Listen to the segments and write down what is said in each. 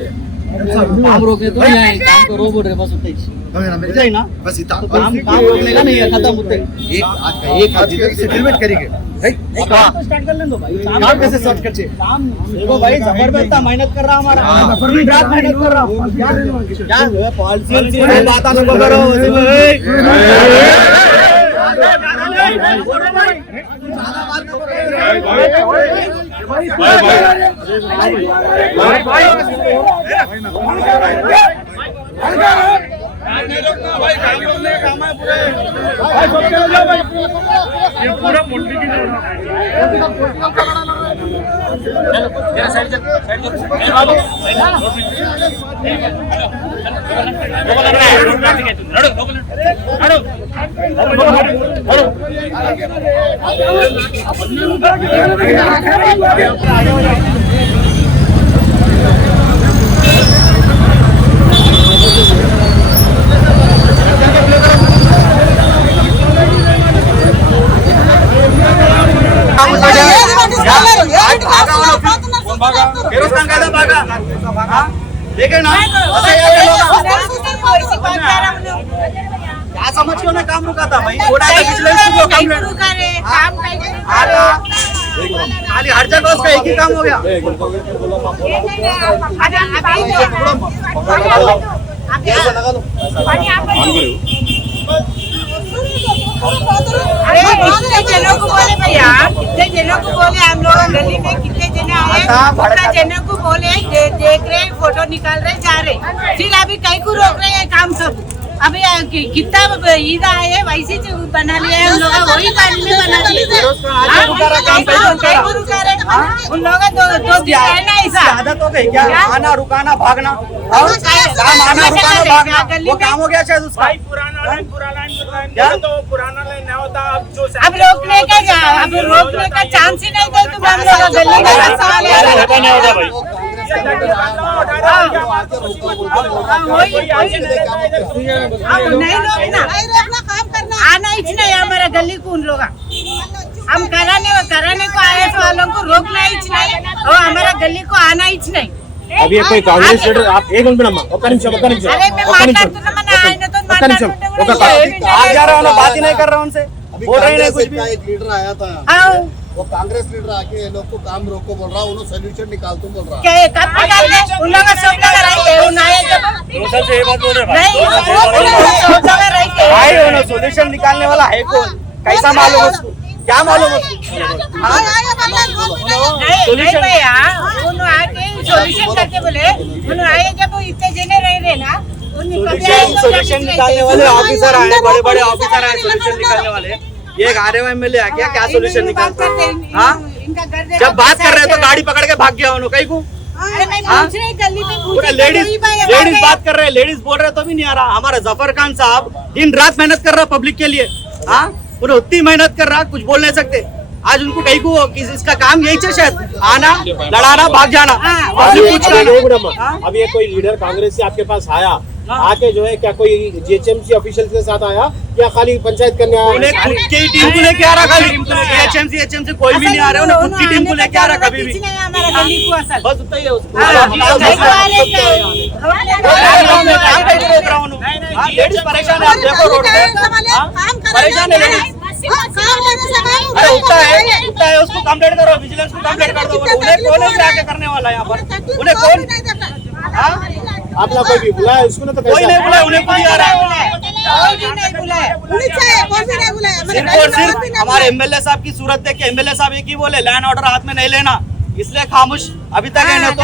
काम रोकने तो नहीं आए, काम तो रो बोल रहे बस उतना ही ना, बस इतना काम रोकने का नहीं है, खत्म होते एक सेटलमेंट करेंगे स्टार्ट कर लें। दो भाई काम कैसे स्टार्ट करते काम देखो भाई, जबरदस्त मेहनत कर रहा हमारा, रात मेहनत कर रहा हूँ क्या पॉलिसी बात करो देखे ना क्या समझ के काम रुका था भाई, खाली हर जगह उसका एक ही काम हो गया। अरे कितने जनों को बोले भैया, कितने जनों को बोले, हम लोग गली में कितने जने आए, कितने जनों को बोले देख रहे, फोटो निकाल रहे, जा रहे, फिर अभी कहीं को रोक रहे हैं काम सब। अभी कितना ईद आए वैसे बना लिया है उन लोग, वही पानी में बना लिया उन लोग दो दिन रहना ऐसा आदत हो गई क्या, आना रुकाना भागना, आना रुकाना भागना वो काम हो गया शायद उसका। पुराना लाइन नहीं होता, अब रोकने का चांस ही नहीं दे तुम हम लोग गली नहीं रोकना, काम करना आना ही नहीं हमारा गली को उन लोग, हम कराने को आए वालों को रोकना ही नहीं और हमारा गली को आना ही नहीं। अभी कोई कांग्रेस लीडर आप एक मिनट बात ही नहीं कर रहा उनसे, बोल रहे नहीं कुछ भी। एक लीडर आया था, वो कांग्रेस लीडर आके लोग को काम रोको बोल रहा, उन्होंने सोल्यूशन निकाल तुम बोल रहा क्या कब निकालने उन लोग सब लगा रहे थे, उन आए जब सबसे ये बात बोल रहे नहीं सब लगा रहे थे भाई उन्होंने सोल्यूशन निकालने वाला है कौन, कैसा मालूम उसको, क्या मालूम उसको? नहीं भैया उन्होंने आके सोल्यूशन करके बोले, उन्होंने आए जब इतने जने रहे ना, सोल्यूशन निकालने वाले ऑफिसर आए, बड़े बड़े ऑफिसर आए सोल्यूशन निकालने वाले, ये RMLA आ गया क्या सोल्यूशन निकालता है? हाँ जब बात कर रहे हैं तो गाड़ी पकड़ के भाग गया उन्होंने कहीं को। लेडीज बात कर रहे हैं, लेडीज बोल रहे तो भी नहीं आ रहा। हमारा जफर खान साहब दिन रात मेहनत कर रहा पब्लिक के लिए, हाँ उन्हें उतनी मेहनत कर रहा, कुछ बोल नहीं सकते। आज उनको कहीं को इसका काम यही है शायद, आना लड़ाना भाग जाना। अब ये कोई लीडर कांग्रेस से आपके पास आया, आके जो है क्या कोई GHMC ऑफिशियल के साथ आया या खाली पंचायत करने आया? उन्हें खुद की टीम को लेके आ रहा, खाली HMC कोई भी नहीं आ रहा, उन्हें खुद की टीम को लेके आ रहा कभी भी, बस उतना ही है उसको। लेडीज परेशान है, देखो रोड पे परेशान है लेडीज। अरे उतना है उसको कंप्लेंट करो, विजिलेंस को कंप्लेंट कर दो, उन्हें कौन है आके करने वाला है यहाँ पर, उन्हें कौन आप लोग कोई भी बुलाया इसको ना, तो कोई नहीं बुलाया, उन्हें कोई आ रहा है, सिर्फ हमारे MLA साहब की सूरत देख के MLA साहब एक ही बोले लैंड ऑर्डर हाथ में नहीं लेना, इसलिए खामोश अभी तक है। तो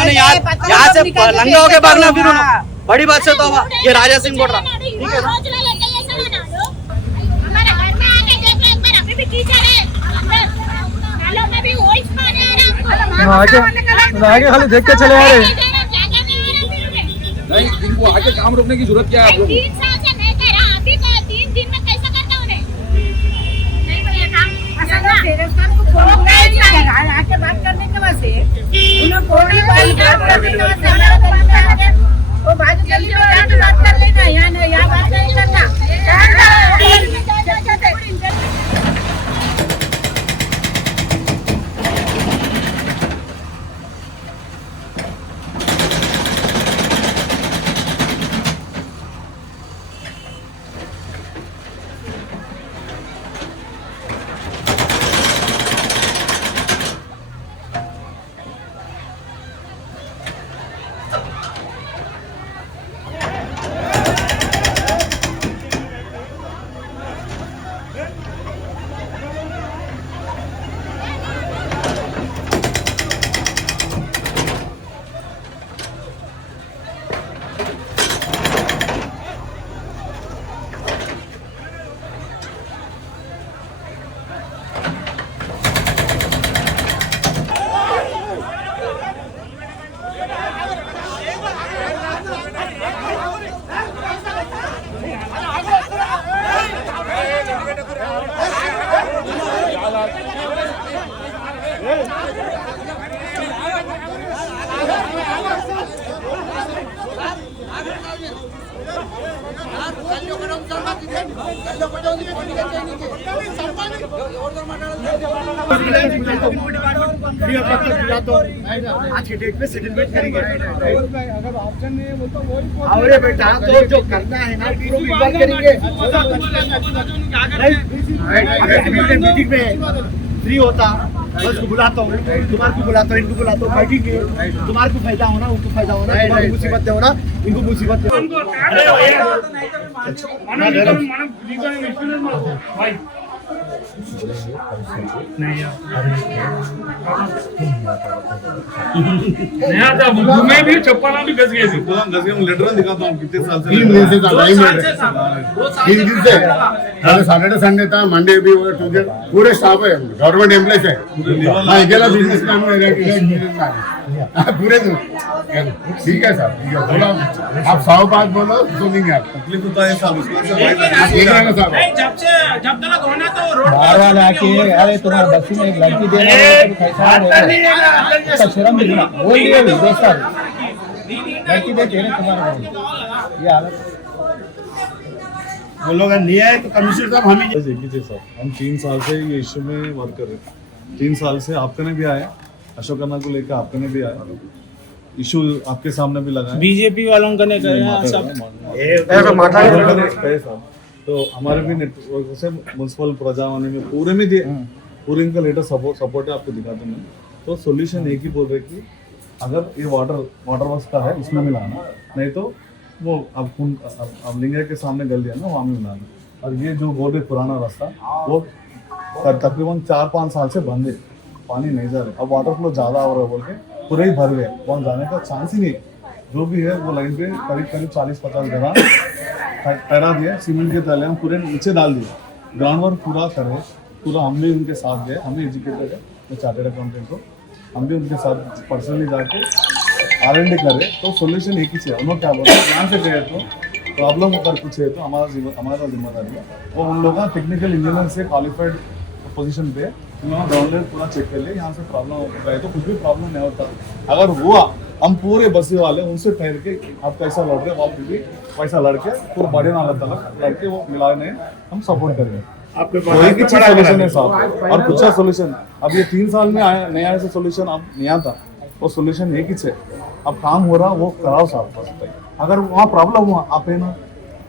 यहाँ से लंगा होके भागना फिर उन्होंने, बड़ी बात से तो ये राजा सिंह बोल रहा, ठीक है ना? आगे खाली देख के चले आ रहे नहीं, इनको आगे काम रोकने की जरूरत क्या है आप लोग? 3 साल से नहीं कर रहा, अभी 3 दिन में कैसा करता उन्हें? नहीं भैया काम असल में बेरोजगार को फोन नहीं कर आके बात करने के बाद से उन्हें फोन ही बात करने के बाद से वो बाजू गली में जाके बात कर लेना, यहाँ बात नहीं करना। आज के डेट में सेटलमेंट करेंगे। अरे बेटा तो जो करना है ना वो भी बात करेंगे। मीटिंग में फ्री होता बस को बुलाता हूँ, तुम्हारे को बुलाता हूँ, इनको बुलाता हूँ, बैठेंगे। तुम्हारे को फायदा होना, उनको फायदा होना, तुम्हारे मुसीबत होना, इनको मुसीबत नया था मैं भी चप्पल भी घस गए थे लेटर दिखाता हूँ कितने साल से 3 दिन से था, 3 दिन से सैटरडे संडे था, मंडे भी ट्यूजडे पूरे स्टाफ है, गवर्नमेंट एम्प्लॉयज है। मैं अकेला बिजनेस मैन पूरे दिन। ठीक है सर, ठीक है, बोलो आप 100 बात बोलो सुनेंगे आप। तकलीफ होता है साहब, जब तक होना तो रोड बाहर वाले आके अरे तुम्हारे बस्ती में एक लड़की दे रहे हो कैसा रहेगा, शर्म दिखना बोल दिए दोस्त लड़की दे रहे तुम्हारे ये हालत वो लोग न्याय तो कमिश्नर साहब हम ही एक ही चीज साहब, हम 3 साल से ये इश्यू में वर्क कर रहे हैं। 3 साल से आपके ने भी आया, अशोक खन्ना को लेकर आपके ने भी आया, इशू आपके सामने भी लगा है। बीजेपी वालों का ने तो हमारे भी नेटवर्क से म्यूनसिपल प्रजावाणी में पूरे में दिए, पूरे इनका लेटर सपोर्ट है, आपको दिखाते हैं। तो सोल्यूशन एक ही बोल रहे कि अगर ये वाटर वर्क्स का है उसमें मिलाना, नहीं तो वो अब लिंगा के सामने गल दिया ना वहाँ में मिलाना। और ये जो रोड है पुराना रास्ता वो तकरीबन 4-5 साल से बंद है, पानी नहीं जा रहा। अब वाटर फ्लो ज़्यादा हो रहा है बोल के पूरे ही भर गए, वहाँ जाने का चांस ही नहीं। जो भी है वो लाइन पे करीब 40-50 घरा ठहरा दिया, सीमेंट के तले हम पूरे नीचे डाल दिए। ग्राउंड वर्क पूरा करे, पूरा हम भी उनके साथ गए, हम भी एजुकेटेड है, मैं चार्टर्ड अकाउंटेंट को, हम भी उनके साथ पर्सनली जाके R&D करे। तो सोल्यूशन एक ही है, उन्होंने क्या बोला यहाँ से गए तो प्रॉब्लम अगर कुछ है तो हमारा जिम्मेदारी है। वो उन लोगों का टेक्निकल इंजीनियर से क्वालिफाइड पोजीशन पे उन्होंने ग्राउंड लेवल पूरा चेक कर लिया, यहाँ से प्रॉब्लम गए तो कुछ भी प्रॉब्लम नहीं होता। अगर हुआ हम पूरे बस्ती वाले उनसे ठहर के आप कैसा लड़ रहे हो आप भी पैसा लड़के पूरा बड़े नाला तक लड़के वो मिलाने हम सपोर्ट करेंगे। आपके पास सोल्यूशन है साहब, और कुछ सोल्यूशन अब ये 3 साल में आया नया ऐसा सोल्यूशन अब नहीं आता। वो सोल्यूशन एक ही है, अब काम हो रहा वो कराओ साहब। अगर वहाँ प्रॉब्लम हुआ आप है ना,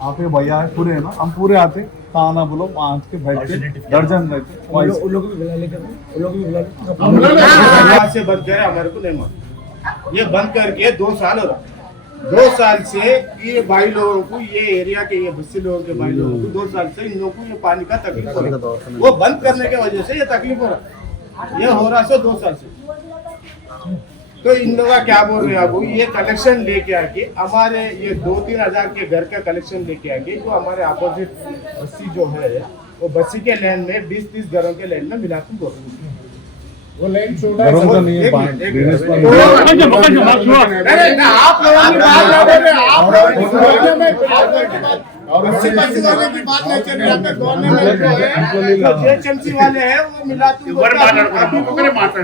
आप ये भैया है पूरे है ना, हम पूरे आते कहाँ ना बोलो वहाँ के बैठ के दर्जन रहते से बंद करे, हमारे को नहीं मालूम। ये बंद करके 2 साल हो रहा, 2 साल से ये भाई लोगों को, ये एरिया के ये बस्ती लोगों के भाई लोगों को 2 साल से इन लोगों को ये पानी का तकलीफ हो रहा है। वो बंद करने की वजह से ये तकलीफ हो रहा, ये हो रहा है 2 साल से। तो इन लोग क्या बोल रहे हैं अब ये कलेक्शन लेके आके हमारे ये 2-3 हजार के घर का कलेक्शन लेके आके जो हमारे अपोजिट बस्ती जो है वो बस्ती के लैंड में 20-30 घरों के लैंड में मिला के वो लैंड छोड़ा है। आप लोगों की बात ना बोल रहे, आप वाले की बात नहीं चल रही है। गवर्नमेंट जो जेएचएमसी वाले हैं वो मिला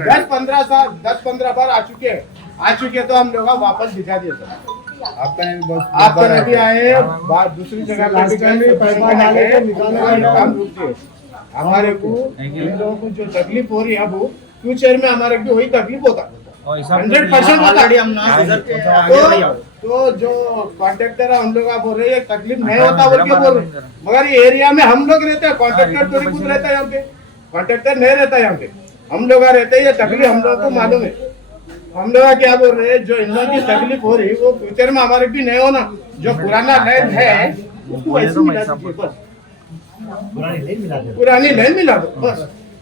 10-15 बार आ चुके तो हम लोग वापस दिखा दिए सर। आपका भी आए दूसरी जगह काम रुक गए। हमारे को इन लोगों को जो तकलीफ हो रही है अब फ्यूचर में हमारे को वही तकलीफ होता 100% होता। तो जो कॉन्ट्रैक्टर है हम लोग आप बोल रहे हैं तकलीफ नहीं होता बोल के बोल रहे, मगर ये एरिया में हम लोग रहते हैं, कॉन्ट्रैक्टर थोड़ी कुछ रहता है यहाँ पे, कॉन्ट्रैक्टर नहीं रहता यहाँ पे, हम लोग रहते हैं। ये तकलीफ हम लोग को मालूम है। हम लोग क्या बोल रहे हैं जो इन लोगों की तकलीफ हो रही वो फ्यूचर में हमारे भी नहीं होना। जो पुराना लैंड है उसको ऐसे मिला दीजिए बस, पुरानी लैंड मिला दो बस।